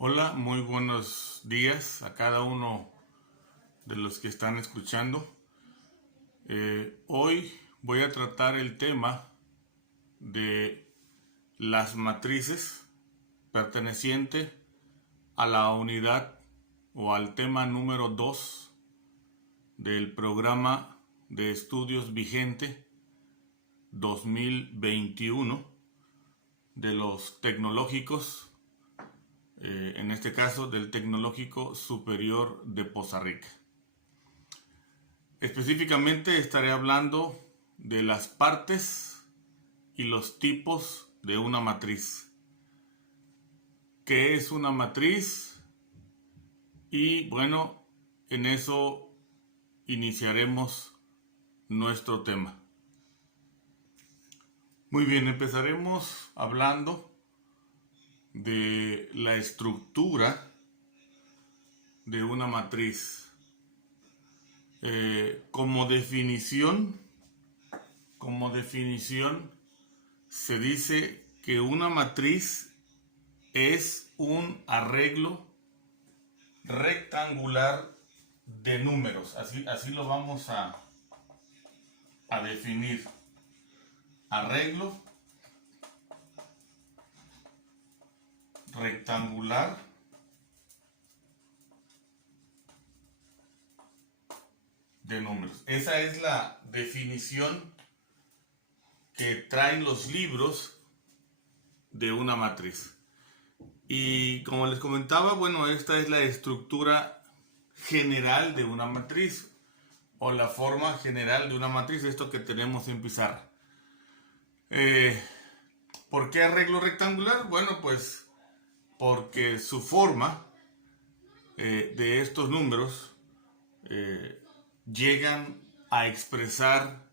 Hola, muy buenos días a cada uno de los que están escuchando. Hoy voy a tratar el tema de las matrices perteneciente a la unidad o al tema número 2 del programa de estudios vigente 2021 de los tecnológicos, en este caso del Tecnológico Superior de Poza Rica. Específicamente estaré hablando de las partes y los tipos de una matriz. ¿Qué es una matriz? Y bueno, en eso iniciaremos nuestro tema. Muy bien, empezaremos hablando de la estructura de una matriz. Como definición, se dice que una matriz es un arreglo rectangular de números. Así lo vamos a definir. Arreglo rectangular de números. Esa es la definición que traen los libros de una matriz. Y como les comentaba, bueno, esta es la estructura general de una matriz o la forma general de una matriz, esto que tenemos en pizarra. ¿Por qué arreglo rectangular? Bueno, pues porque su forma de estos números llegan a expresar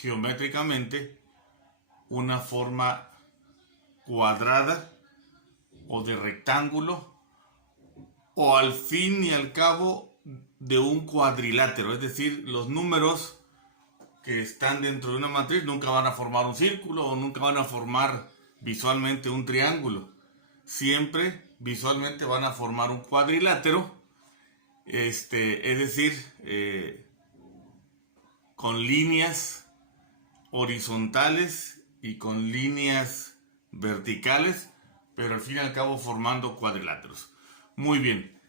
geométricamente una forma cuadrada o de rectángulo o al fin y al cabo de un cuadrilátero. Es decir, los números que están dentro de una matriz nunca van a formar un círculo o nunca van a formar visualmente un triángulo. Siempre visualmente van a formar un cuadrilátero, es decir, con líneas horizontales y con líneas verticales, pero al fin y al cabo formando cuadriláteros. Muy bien.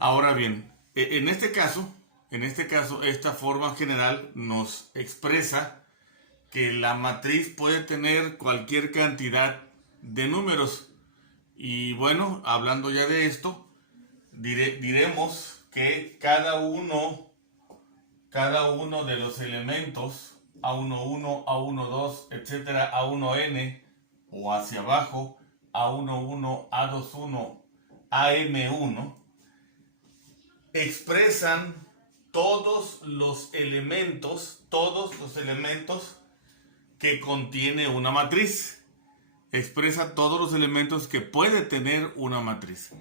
Ahora bien, en este caso, esta forma general nos expresa que la matriz puede tener cualquier cantidad de números. Y bueno, hablando ya de esto, diremos que cada uno de los elementos A11, A12, etcétera, A1n o hacia abajo, A11, A21, AM1, expresan todos los elementos que contiene una matriz. Expresa todos los elementos que puede tener una matriz.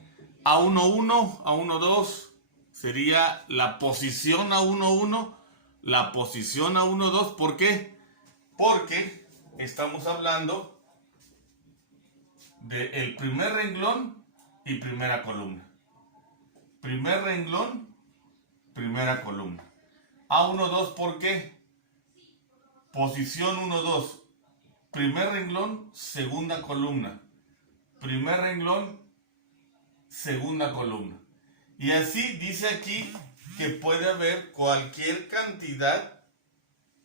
A11, A12 sería la posición A11, la posición A12. ¿Por qué? Porque estamos hablando del primer renglón y primera columna. Primer renglón, primera columna. A12, ¿por qué? Posición 1-2. Primer renglón, segunda columna. Primer renglón, segunda columna. Y así dice aquí que puede haber cualquier cantidad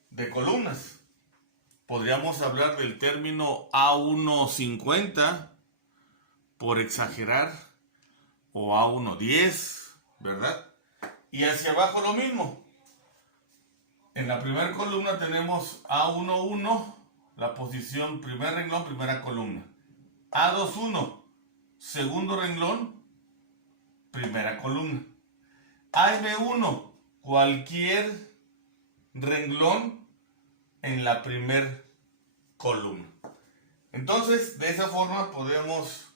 de columnas. Podríamos hablar del término A150, por exagerar, o A110, ¿verdad? Y hacia abajo lo mismo. En la primera columna tenemos A11, la posición primer renglón, primera columna. A21, segundo renglón, primera columna. AM1, cualquier renglón en la primera columna. Entonces, de esa forma podemos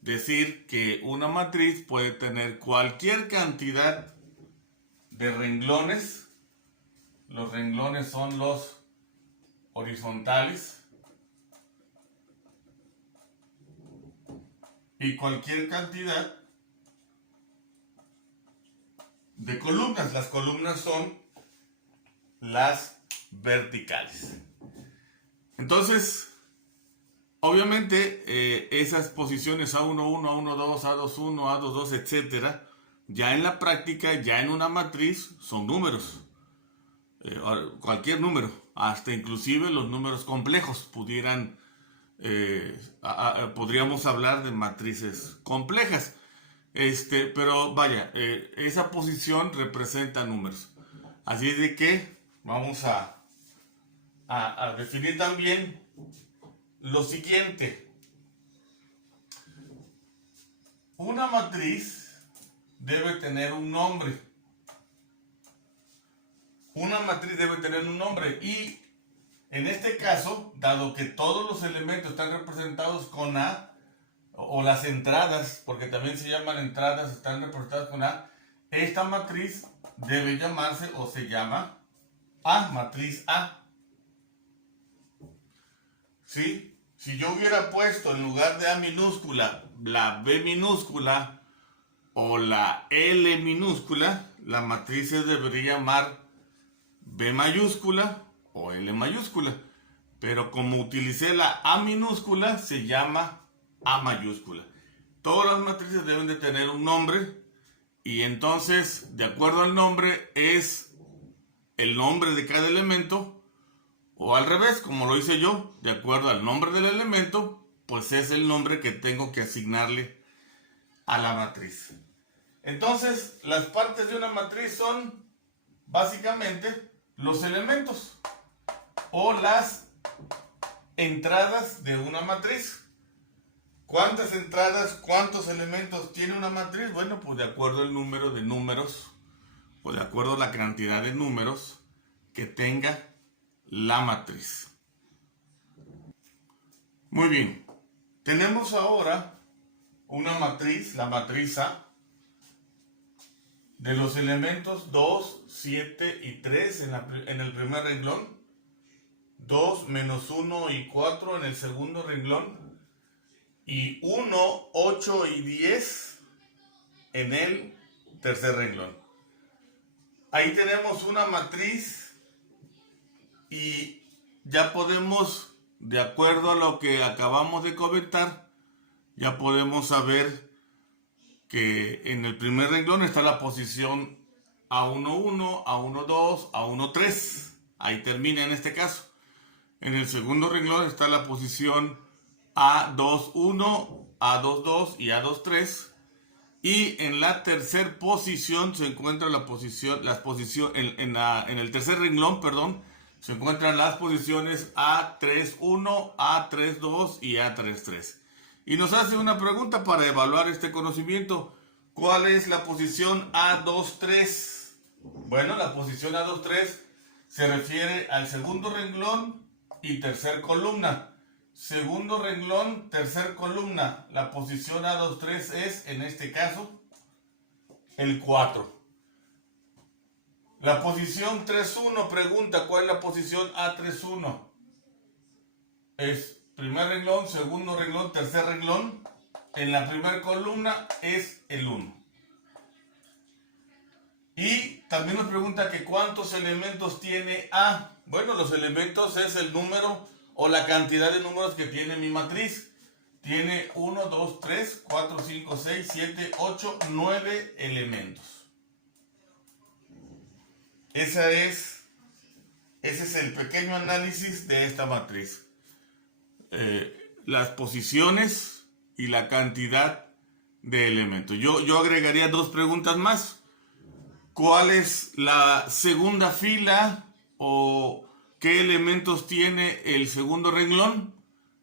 decir que una matriz puede tener cualquier cantidad de renglones. Los renglones son los horizontales y cualquier cantidad de columnas. Las columnas son las verticales. Entonces, obviamente, esas posiciones A11, A12, A21, A22, etcétera, ya en la práctica, ya en una matriz, son números. Cualquier número, hasta inclusive los números complejos podríamos hablar de matrices complejas. Pero vaya, esa posición representa números. Así es de que vamos a definir también lo siguiente. Una matriz debe tener un nombre. Una matriz debe tener un nombre y en este caso, dado que todos los elementos están representados con A, o las entradas, porque también se llaman entradas, están representadas con A, esta matriz debe llamarse o se llama A, matriz A. ¿Sí? Si yo hubiera puesto en lugar de A minúscula la B minúscula o la L minúscula, la matriz se debería llamar B mayúscula o L mayúscula. Pero como utilicé la A minúscula, se llama A mayúscula. Todas las matrices deben de tener un nombre y entonces, de acuerdo al nombre, es el nombre de cada elemento, o al revés, como lo hice yo, de acuerdo al nombre del elemento, pues es el nombre que tengo que asignarle a la matriz. Entonces, las partes de una matriz son básicamente los elementos o las entradas de una matriz. ¿Cuántas entradas, cuántos elementos tiene una matriz? Bueno, pues de acuerdo al número de números, o de acuerdo a la cantidad de números que tenga la matriz. Muy bien. Tenemos ahora una matriz, la matriz A, de los elementos 2, 7 y 3 en el primer renglón, 2, menos 1 y 4 en el segundo renglón, y 1, 8 y 10 en el tercer renglón. Ahí tenemos una matriz y ya podemos, de acuerdo a lo que acabamos de comentar, ya podemos saber que en el primer renglón está la posición A11, A12, A13. Ahí termina en este caso. En el segundo renglón está la posición A21, A22 y A23. Y en la tercera posición se encuentra en el tercer renglón, perdón, se encuentran las posiciones A31, A32 y A33. Y nos hace una pregunta para evaluar este conocimiento. ¿Cuál es la posición A23? Bueno, la posición A23 se refiere al segundo renglón y tercer columna. Segundo renglón, tercer columna. La posición A23 es, en este caso, el 4. La posición 3.1 pregunta, ¿cuál es la posición A3.1? Es primer renglón, segundo renglón, tercer renglón. En la primera columna es el 1. Y también nos pregunta que cuántos elementos tiene A. Bueno, los elementos es el número o la cantidad de números que tiene mi matriz. Tiene 1, 2, 3, 4, 5, 6, 7, 8, 9 elementos. Ese es el pequeño análisis de esta matriz. Las posiciones y la cantidad de elementos. Yo agregaría dos preguntas más. ¿Cuál es la segunda fila o qué elementos tiene el segundo renglón?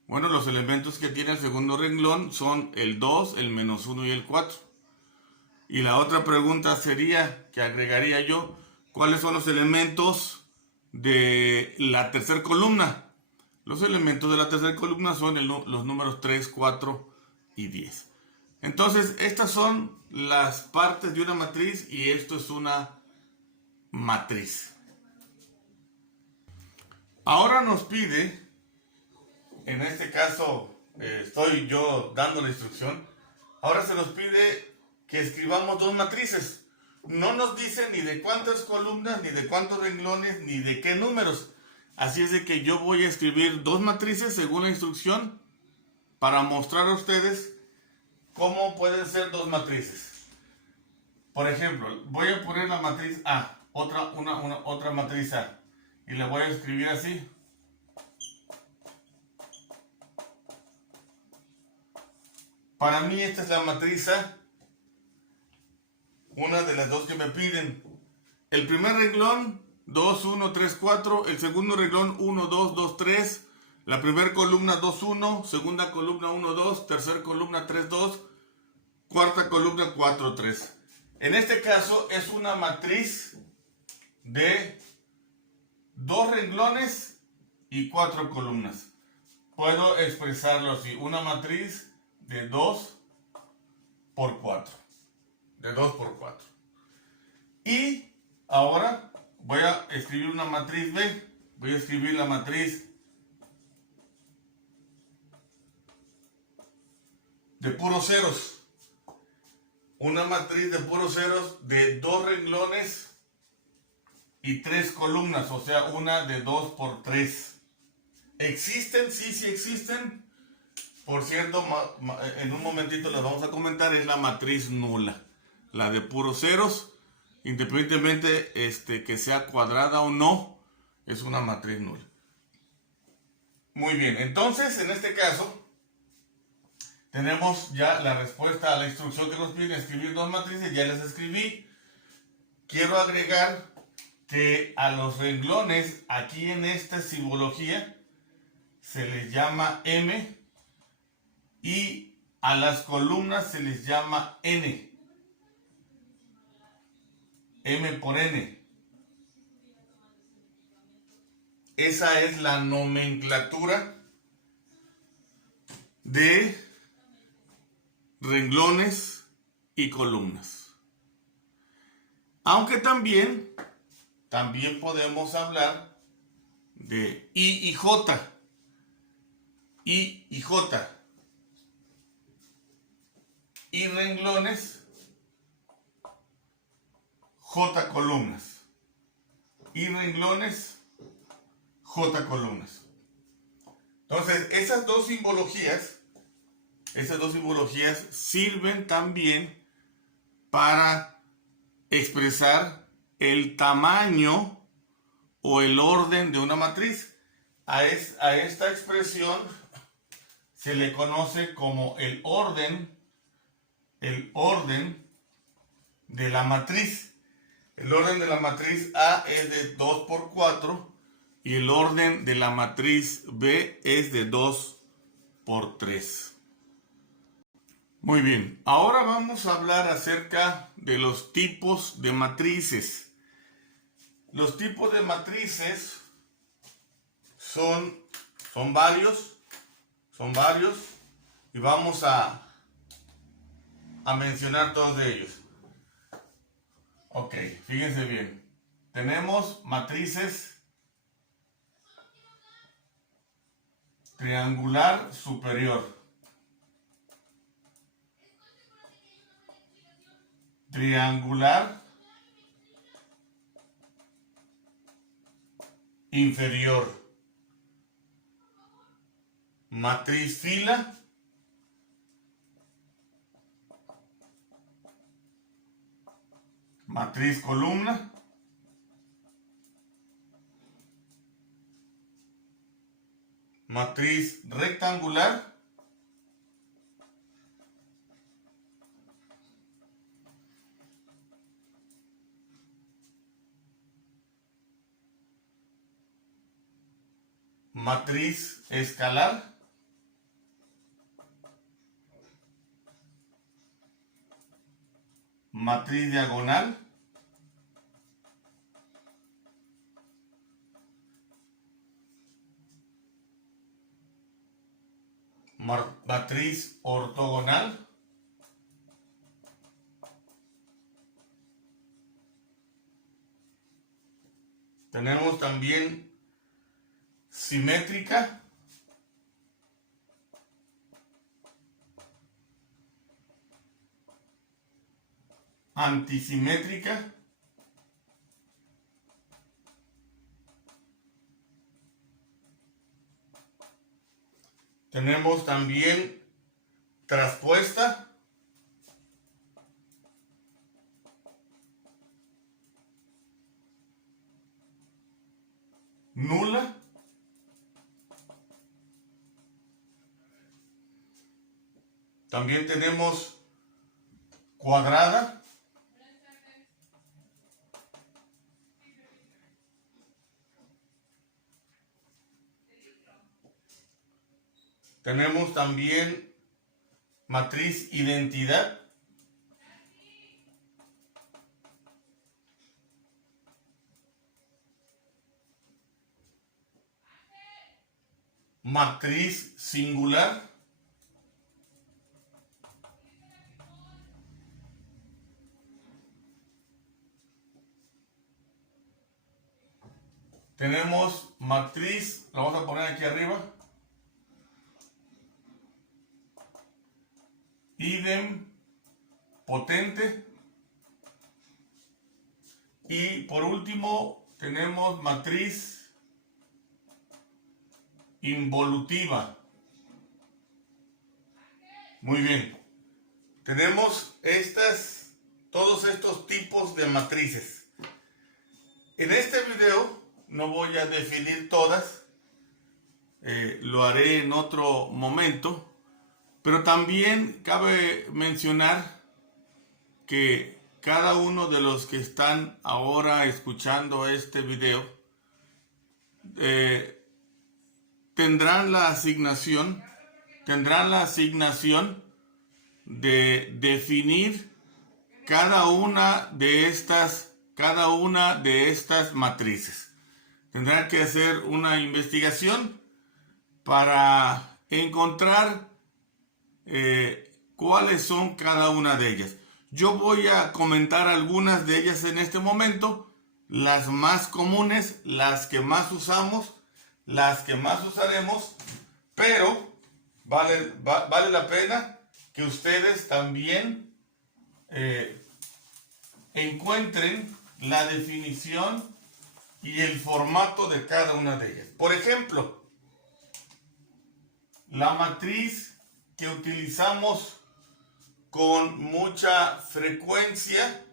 Bueno, los elementos que tiene el segundo renglón son el 2, el menos 1 y el 4. Y la otra pregunta sería, que agregaría yo, ¿cuáles son los elementos de la tercera columna? Los elementos de la tercera columna son los números 3, 4 y 10. Entonces, estas son las partes de una matriz y esto es una matriz. Ahora nos pide, en este caso estoy yo dando la instrucción, ahora se nos pide que escribamos dos matrices. no nos dice ni de cuántas columnas, ni de cuántos renglones, ni de qué números. Así es de que yo voy a escribir dos matrices según la instrucción para mostrar a ustedes cómo pueden ser dos matrices. Por ejemplo, voy a poner la matriz A, otra matriz A, y le voy a escribir así. Para mí esta es la matriz A, una de las dos que me piden. El primer renglón, 2, 1, 3, 4. El segundo renglón, 1, 2, 2, 3. La primera columna, 2, 1. Segunda columna, 1, 2. Tercera columna, 3, 2. Cuarta columna, 4, 3. En este caso es una matriz de 2 renglones y 4 columnas. Puedo expresarlo así, una matriz de 2 por 4. De 2 por 4. Y ahora voy a escribir una matriz B. Voy a escribir la matriz de puros ceros. Una matriz de puros ceros de 2 renglones y 3 columnas, o sea, una de 2 por 3. ¿Existen? Sí existen. Por cierto, en un momentito les vamos a comentar, es la matriz nula. La de puros ceros, independientemente que sea cuadrada o no, es una matriz nula. Muy bien, entonces en este caso tenemos ya la respuesta a la instrucción que nos pide escribir dos matrices, ya les escribí. Quiero agregar que a los renglones aquí en esta simbología se les llama M y a las columnas se les llama N. M por N. Esa es la nomenclatura de renglones y columnas. Aunque también podemos hablar de I y J. I y J. Y renglones, J columnas. Y renglones, J columnas. Entonces, esas dos simbologías sirven también para expresar el tamaño o el orden de una matriz. A esta expresión se le conoce como el orden de la matriz. El orden de la matriz A es de 2 por 4 y el orden de la matriz B es de 2 por 3. Muy bien, ahora vamos a hablar acerca de los tipos de matrices. Los tipos de matrices son varios y vamos a mencionar todos de ellos. Ok, fíjense bien. Tenemos matrices triangular superior, triangular inferior, matriz fila, matriz columna, matriz rectangular, matriz escalar, matriz diagonal, matriz ortogonal, tenemos también simétrica, antisimétrica, tenemos también traspuesta, nula, también tenemos cuadrada, tenemos también matriz identidad, matriz singular, tenemos matriz, la vamos a poner aquí arriba, idem potente, y por último tenemos matriz involutiva. Muy bien, tenemos todos estos tipos de matrices. En este video no voy a definir todas, lo haré en otro momento, pero también cabe mencionar que cada uno de los que están ahora escuchando este video tendrán la asignación de definir cada una de estas matrices. Tendrán que hacer una investigación para encontrar cuáles son cada una de ellas. Yo voy a comentar algunas de ellas en este momento, las más comunes, las que más usamos, las que más usaremos, pero vale la pena que ustedes también encuentren la definición y el formato de cada una de ellas. Por ejemplo, la matriz que utilizamos con mucha frecuencia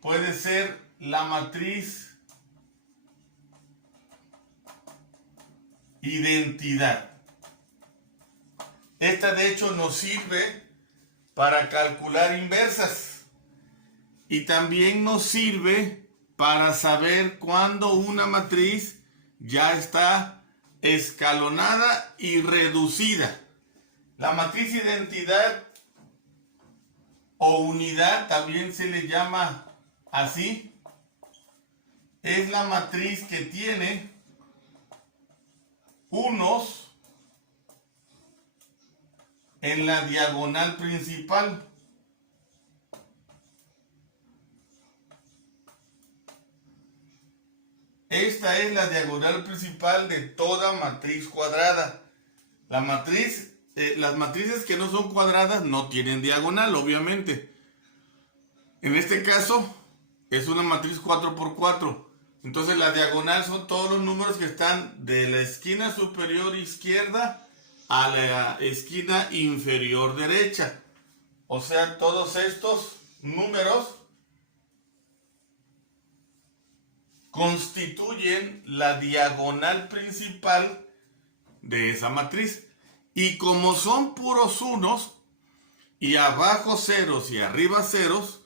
puede ser la matriz identidad. Esta de hecho nos sirve para calcular inversas y también nos sirve para saber cuándo una matriz ya está escalonada y reducida. La matriz identidad o unidad, también se le llama así, es la matriz que tiene unos en la diagonal principal. Esta es la diagonal principal de toda matriz cuadrada. Las matrices que no son cuadradas no tienen diagonal, obviamente. En este caso es una matriz 4×4. Entonces la diagonal son todos los números que están de la esquina superior izquierda a la esquina inferior derecha. O sea, todos estos números constituyen la diagonal principal de esa matriz. Y como son puros unos, y abajo ceros y arriba ceros,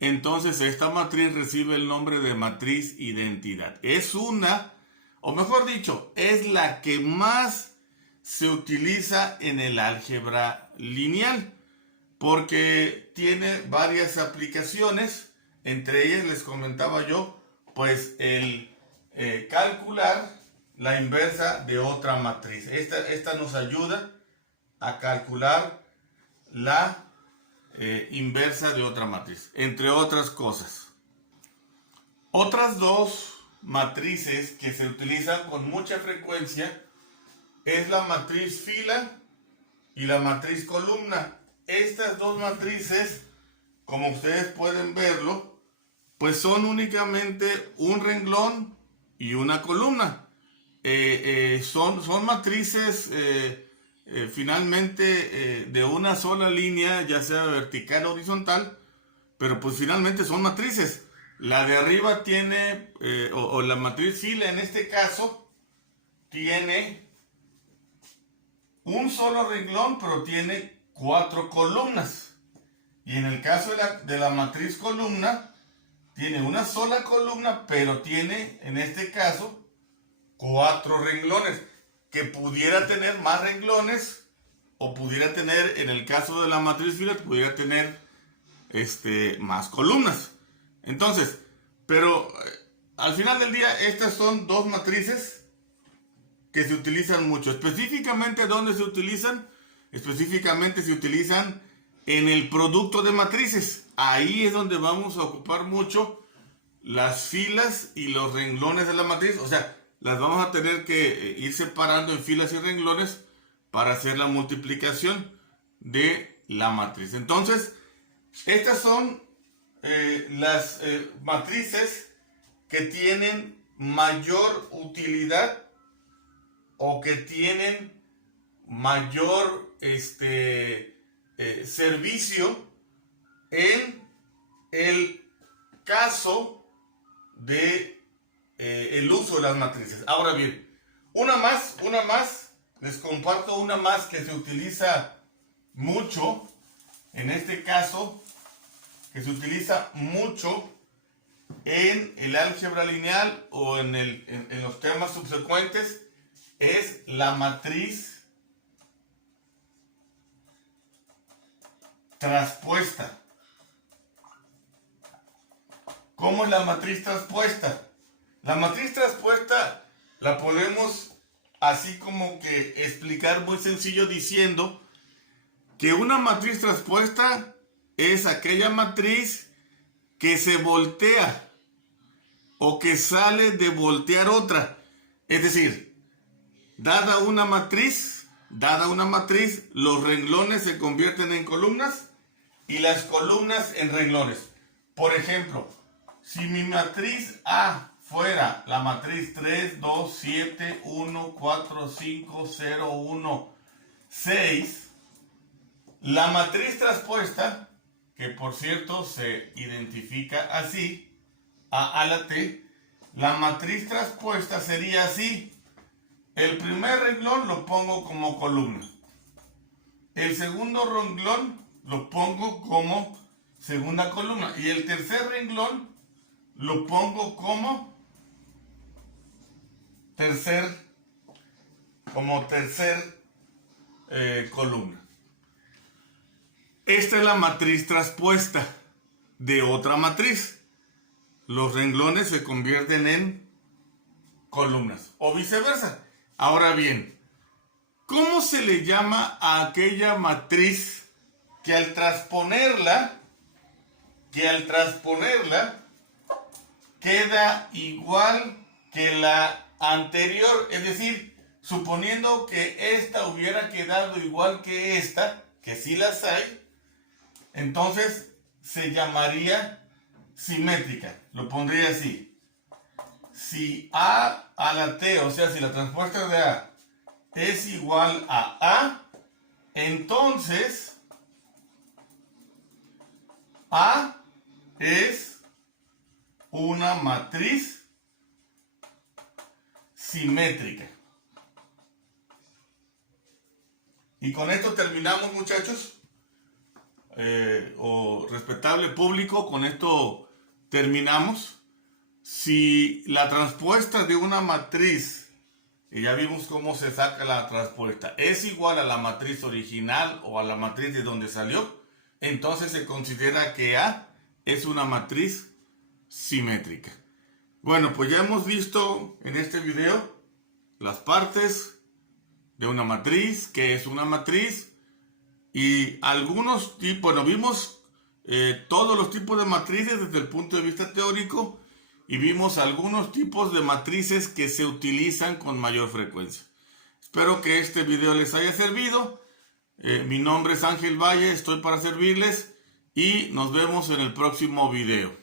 entonces esta matriz recibe el nombre de matriz identidad. Es una, o mejor dicho, es la que más se utiliza en el álgebra lineal, porque tiene varias aplicaciones. Entre ellas les comentaba yo, pues el calcular la inversa de otra matriz. Esta nos ayuda a calcular la inversa de otra matriz, entre otras cosas. Otras dos matrices que se utilizan con mucha frecuencia es la matriz fila y la matriz columna. Estas dos matrices como ustedes pueden verlo, pues son únicamente un renglón y una columna. Son matrices finalmente de una sola línea, ya sea vertical o horizontal, pero pues finalmente son matrices. La de arriba tiene, o la matriz fila en este caso, tiene un solo renglón, pero tiene 4 columnas. Y en el caso de la matriz columna, tiene una sola columna, pero tiene, en este caso, 4 renglones. Que pudiera tener más renglones, o pudiera tener, en el caso de la matriz fila, pudiera tener más columnas. Entonces, pero al final del día, estas son 2 matrices que se utilizan mucho. Específicamente, ¿dónde se utilizan? Específicamente se utilizan en el producto de matrices. Ahí es donde vamos a ocupar mucho las filas y los renglones de la matriz. O sea, las vamos a tener que ir separando en filas y renglones para hacer la multiplicación de la matriz. Entonces, estas son las matrices que tienen mayor utilidad o que tienen mayor servicio en el caso de el uso de las matrices. Ahora bien, una más, les comparto una más que se utiliza mucho, en este caso, que se utiliza mucho en el álgebra lineal o en los temas subsecuentes, es la matriz traspuesta. ¿Cómo es la matriz traspuesta? La matriz traspuesta la podemos así como que explicar muy sencillo diciendo que una matriz traspuesta es aquella matriz que se voltea o que sale de voltear otra. Es decir, dada una matriz, los renglones se convierten en columnas y las columnas en renglones. Por ejemplo, si mi matriz A fuera la matriz 3, 2, 7, 1, 4, 5, 0, 1, 6, la matriz traspuesta, que por cierto se identifica así, A la T, la matriz traspuesta sería así. El primer renglón lo pongo como columna. El segundo renglón lo pongo como segunda columna. Y el tercer renglón lo pongo como tercer columna. Esta es la matriz traspuesta de otra matriz. Los renglones se convierten en columnas o viceversa. Ahora bien, ¿cómo se le llama a aquella matriz que al transponerla queda igual que la anterior? Es decir, suponiendo que esta hubiera quedado igual que esta, que sí las hay, entonces se llamaría simétrica. Lo pondría así. Si A la T, o sea, si la transpuesta de A es igual a A, entonces A es una matriz simétrica. Y con esto terminamos, muchachos, o respetable público, con esto terminamos. Si la transpuesta de una matriz, y ya vimos cómo se saca la transpuesta, es igual a la matriz original o a la matriz de donde salió, entonces se considera que A es una matriz simétrica. Bueno, pues ya hemos visto en este video las partes de una matriz, qué es una matriz, y algunos tipos, bueno, vimos todos los tipos de matrices desde el punto de vista teórico, y vimos algunos tipos de matrices que se utilizan con mayor frecuencia. Espero que este video les haya servido. Mi nombre es Ángel Valle, estoy para servirles y nos vemos en el próximo video.